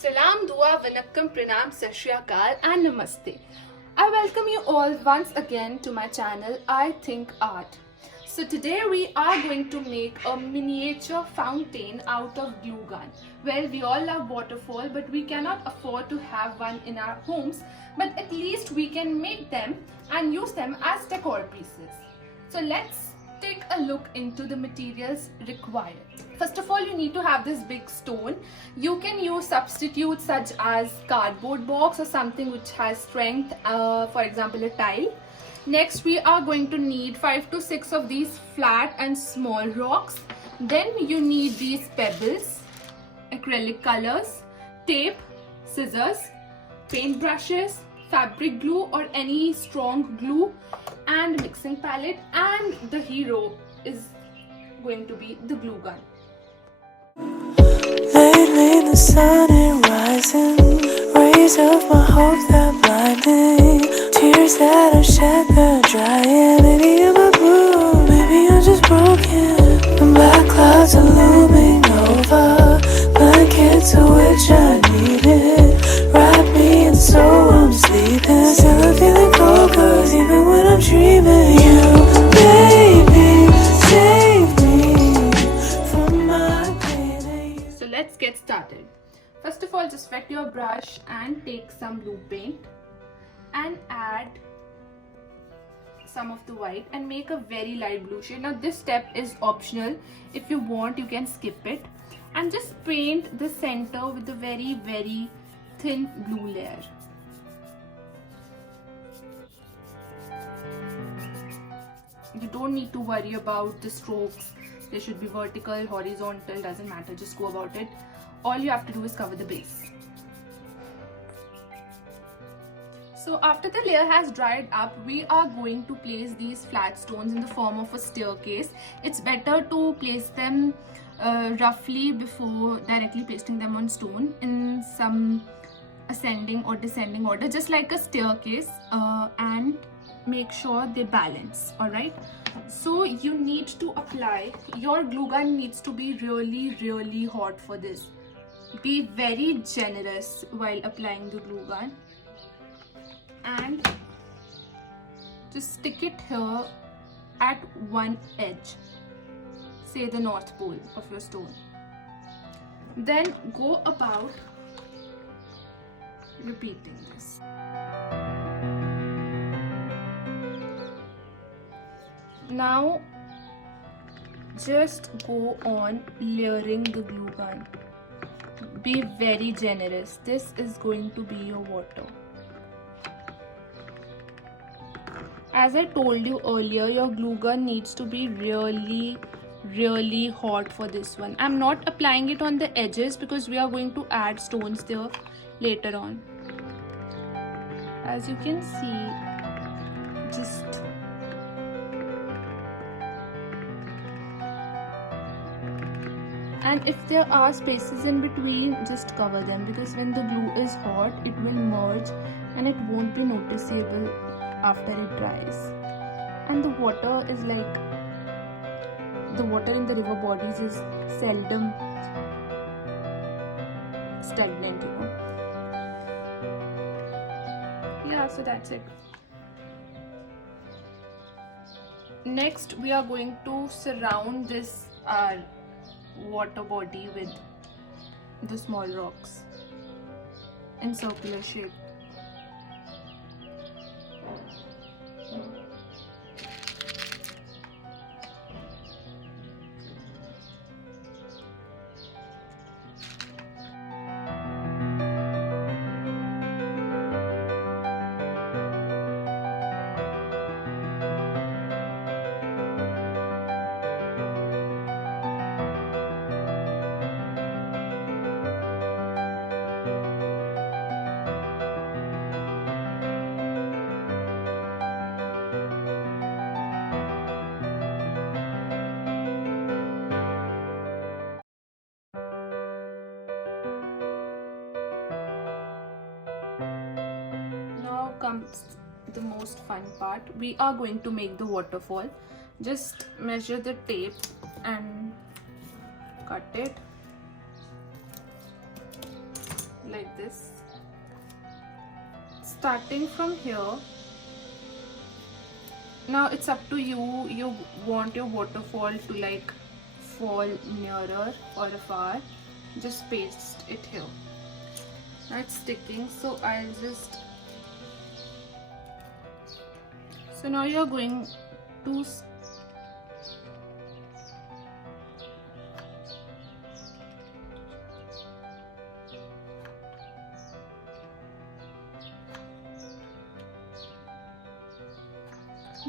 Salam, dua, vanakkam, pranam, sat shri akal and namaste. I welcome you all once again to my channel I Think Art. So today we are going to make a miniature fountain out of glue gun. Well, we all love waterfall, but we cannot afford to have one in our homes, but at least we can make them and use them as decor pieces. So let's take a look into the materials required. First of all, you need to have this big stone. You can use substitutes such as cardboard box or something which has strength, for example a tile. Next, we are going to need 5 to 6 of these flat and small rocks. Then you need these pebbles, acrylic colors, tape, scissors, paint brushes, fabric glue or any strong glue, and mixing palette, and the hero is going to be the glue gun. Lately the sun ain't rising, rays of my hope that blinding, tears that I've shed they're drying. Maybe I'm a blue, maybe I'm just broken. The black clouds are looming over, blankets of which I need it. Wrap me in so I'm sleeping, still I'm feeling cold, cause even when I'm dreaming, you, baby, save me from my pain. So let's get started. First of all, just wet your brush and take some blue paint and add some of the white and make a very light blue shade. Now this step is optional. If you want, you can skip it, and just paint the center with a very thin blue layer. You don't need to worry about the strokes. They should be vertical, horizontal, doesn't matter, just go about it. All you have to do is cover the base. So after the layer has dried up, we are going to place these flat stones in the form of a staircase. It's better to place them roughly before directly pasting them on stone in some ascending or descending order, just like a staircase, and make sure they balance. All right, so you need to apply, your glue gun needs to be really hot for this. Be very generous while applying the glue gun and just stick it here at one edge, say the north pole of your stone. Then go about repeating this. Now just go on layering the glue gun. Be very generous. This is going to be your water. As I told you earlier, your glue gun needs to be really hot for this one. I'm not applying it on the edges because we are going to add stones there later on. As you can see, just and if there are spaces in between, just cover them, because when the glue is hot, it will merge and it won't be noticeable after it dries. And the water is like, the water in the river bodies is seldom stagnant, you know. Yeah, so that's it. Next, we are going to surround this water body with the small rocks in circular shape. Comes the most fun part. We are going to make the waterfall. Just measure the tape and cut it like this. Starting from here. Now it's up to you. You want your waterfall to like fall nearer or afar. Just paste it here. Now it's sticking, so I'll just. So now you're going to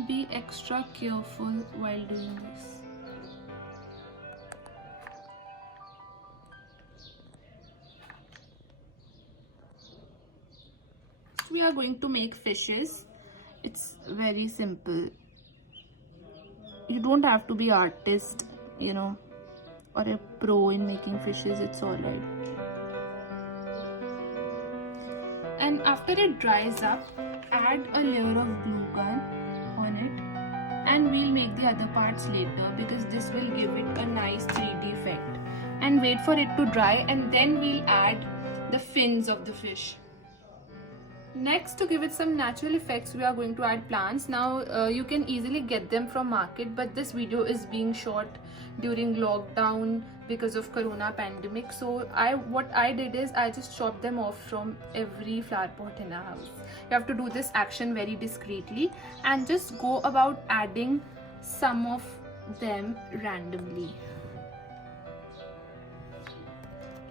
be extra careful while doing this. We are going to make fishes. It's very simple. You don't have to be artist, you know, or a pro in making fishes. It's all right. And after it dries up, add a layer of glue gun on it, and we'll make the other parts later because this will give it a nice 3D effect. And wait for it to dry, and then we'll add the fins of the fish. Next, to give it some natural effects, we are going to add plants. Now you can easily get them from market, but this video is being shot during lockdown because of corona pandemic. So what I did is I just chopped them off from every flower pot in our house. You have to do this action very discreetly and just go about adding some of them randomly,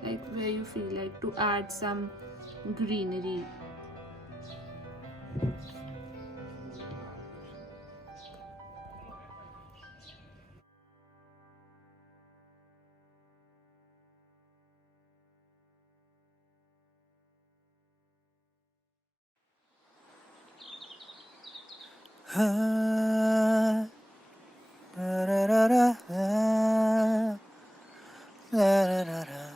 like where you feel like to add some greenery. Ah, da, da, da, da, ah, da, da, da, da,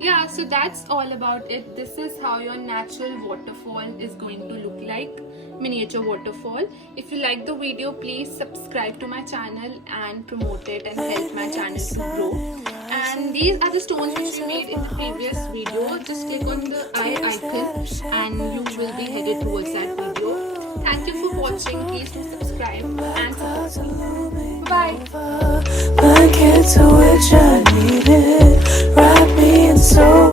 Yeah, so that's all about it. This is how your natural waterfall is going to look like, miniature waterfall. If you like the video, please subscribe to my channel and promote it and help my channel to grow. And these are the stones which we made in the previous video. Just click on the eye icon and you will be headed towards that video. Thank you for watching. Please do subscribe and support me. Bye. blankets of which I needed. Wrap me in so